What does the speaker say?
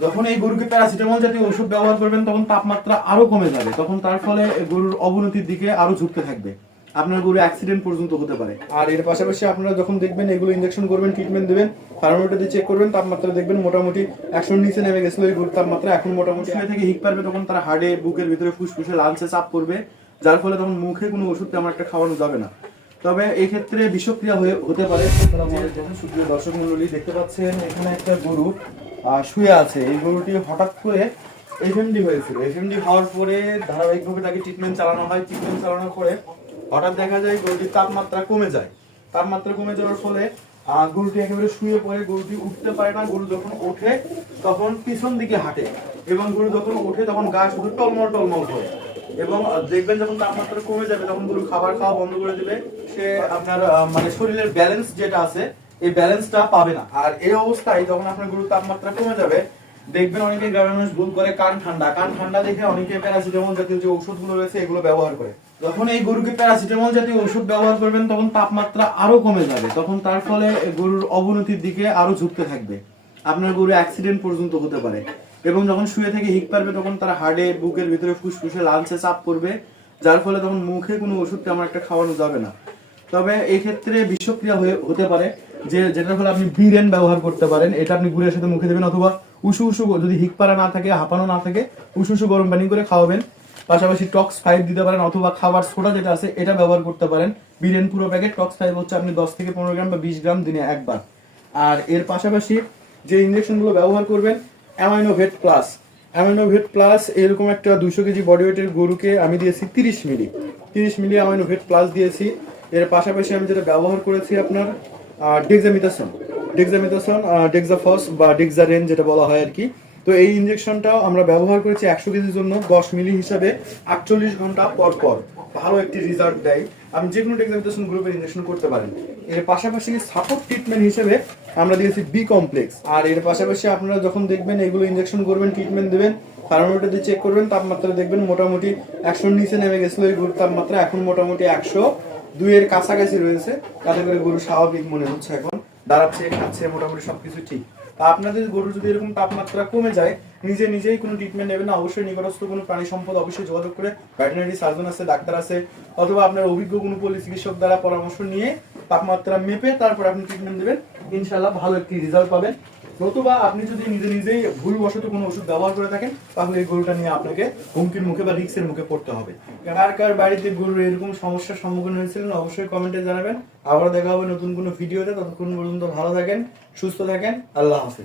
যখন এই গরুকে প্যারাসিটামল জাতীয় ওষুধ ব্যবহার করবেন তখন তাপমাত্রা আরো কমে যাবে, তখন তার ফলে গরুর অবনতির দিকে আরো ঝুঁকতে থাকবে, আপনার গরু অ্যাক্সিডেন্ট পর্যন্ত হতে পারে। আর এর পাশাপাশি আপনারা যখন দেখবেন এগুলো ইনজেকশন করবেন, ট্রিটমেন্ট দেবেন, থার্মোমিটার দিয়ে চেক করবেন, তাপমাত্রা দেখবেন মোটামুটি 100 নিচে নেমে গেছিল এই গরুর তাপমাত্রা, এখন মোটামুটি শুয়ে থেকে হিক পারবে, তখন তার হাড়ে, বুকের ভিতরে, ফুসফুসে, লাংসে চাপ পড়বে, যার ফলে তখন মুখে কোনো ওষুধ তেমন একটা খাওয়ানো যাবে না। তবে এই ক্ষেত্রে বিষক্রিয়া হতে পারে। সুপ্রিয় দর্শক মন্ডলী, দেখতে পাচ্ছেন এখানে একটা গরু শুয়ে আছে। এই গরুটি হঠাৎ করে এফএমডি হয়েছিল। এফএমডি হওয়ার পরে ধারাবাহিকভাবে তাকে ট্রিটমেন্ট চালানো হয়। ট্রিটমেন্ট চালানোর পরে হঠাৎ দেখা যায় গরুটির তাপমাত্রা কমে যায়। তাপমাত্রা কমে যাওয়ার ফলে গরুটি একেবারে শুয়ে পড়ে, গরুটি উঠতে পারে না। গরু যখন ওঠে তখন পিছন দিকে হাঁটে, এবং গরু যখন ওঠে তখন গা শুধু টলমল টলমল করে। এবং দেখবেন যখন তাপমাত্রা কমে যাবে তখন গরু খাবার খাওয়া বন্ধ করে দিবে, সে আপনার মানে শরীরের ব্যালেন্স যেটা আছে এই ব্যালেন্সটা পাবে না। আর এই অবস্থায় যখন আপনার গরুর তাপমাত্রা কমে যাবে, দেখবেন অনেকে গ্রামের মানুষ ভুল করে কান ঠান্ডা দেখে অনেকে প্যারাসিটামল জাতীয় যে ওষুধগুলো রয়েছে এগুলো ব্যবহার করে। যখন এই গরুকে প্যারাসিটামল জাতীয় ওষুধ ব্যবহার করবেন তখন তাপমাত্রা আরো কমে যাবে, তখন তার ফলে গরুর অবনতির দিকে আরো ঝুঁকতে থাকবে, আপনার গরু অ্যাক্সিডেন্ট পর্যন্ত হতে পারে। এবং যখন শুয়ে থেকে হিক পারবে তখন তার হাড়ে, বুকের ভিতরে, ফুসফুসে, লাংসে চাপ পড়বে, যার ফলে তখন মুখে কোনো ওষুধ তেমন একটা খাওয়ানো যাবে না। তবে এই ক্ষেত্রে বিষক্রিয়া হতে পারে, যেটার ফলে আপনি বিরেন ব্যবহার করতে পারেন। এটা আপনি গুড়ের সাথে মুখে দেবেন, অথবা উষু যদি হিক পারা না থাকে, হাঁপানো না থাকে, উষু গরম পানি করে খাওয়াবেন। পাশাপাশি টক্স 5 দিতে পারেন, অথবা খাবার সোডা যেটা আছে এটা ব্যবহার করতে পারেন। বিরেন পুরো প্যাকেট, টক্স 5 হচ্ছে আপনি 10 থেকে 15 গ্রাম বা 20 গ্রাম দিনে একবার। আর এর পাশাপাশি যে ইনজেকশনগুলো ব্যবহার করবেন, অ্যামাইনোভেট প্লাস। অ্যামাইনোভেট প্লাস এরকম একটা 200 কেজি বডি ওয়েটের গরুকে আমি দিয়েছি 30 মিলি অ্যামাইনোভেট প্লাস দিয়েছি। এর পাশাপাশি আমি যেটা ব্যবহার করেছি আপনার ডেক্সামিথাসন, ডেক্সাফস বা ডেক্সারেন যেটা বলা হয় আর কি। তো এই ইনজেকশনটাও আমরা ব্যবহার করেছি 100 কেজির জন্য 10 মিলি হিসাবে 48 ঘন্টা পর পর। ভালো একটি রেজাল্ট দেয়। আপনি যে কোনো ডেক্সামিথাসন গ্রুপের ইনজেকশন করতে পারেন। এর পাশাপাশি সাপোর্ট ট্রিটমেন্ট হিসেবে আমরা দিয়েছি বি কমপ্লেক্স। আর এর পাশাপাশি আপনারা যখন দেখবেন এগুলো ইনজেকশন করবেন, ট্রিটমেন্ট দেবেন, থার্মোমিটার দিয়ে চেক করবেন, তাপমাত্রা দেখবেন মোটামুটি 100 নিচে নেমে গেছিল এই গরুর তাপমাত্রা, এখন মোটামুটি 102 এর কাছাকাছি রয়েছে। তাতে করে গরু স্বাভাবিক মনে হচ্ছে, এখন দাঁড়াচ্ছে, খাচ্ছে, মোটামুটি সবকিছু ঠিক। আপনাদের গরুর যদি এরকম তাপমাত্রা কমে যায়, নিজেই কোনো ট্রিটমেন্ট নেবেন না, অবশ্যই নিকটস্থ কোনো প্রাণী সম্পদ অবশ্যই যোগাযোগ করে, ভেটেরিনারি সার্জন আছে, ডাক্তার আছে, অথবা আপনার অভিজ্ঞ কোনো পল্লী চিকিৎসক দ্বারা পরামর্শ নিয়ে তাপমাত্রা মেপে তারপর আপনি ট্রিটমেন্ট দেবেন। ইনশাআল্লাহ ভালো একটি রেজাল্ট পাবেন। নতুবা আপনি যদি নিজেই ভুলবশত কোনো ওষুধ ব্যবহার করে থাকেন, তাহলে এই গরুটা নিয়ে আপনাকে হুমকির মুখে বা রিস্কের মুখে পড়তে হবে। কার বাড়িতে গরুর এরকম সমস্যার সম্মুখীন হয়েছিলেন অবশ্যই কমেন্টে জানাবেন। আবার দেখা হবে নতুন কোনো ভিডিওতে। ততক্ষণ পর্যন্ত ভালো থাকেন, সুস্থ থাকেন। আল্লাহ হাফেজ।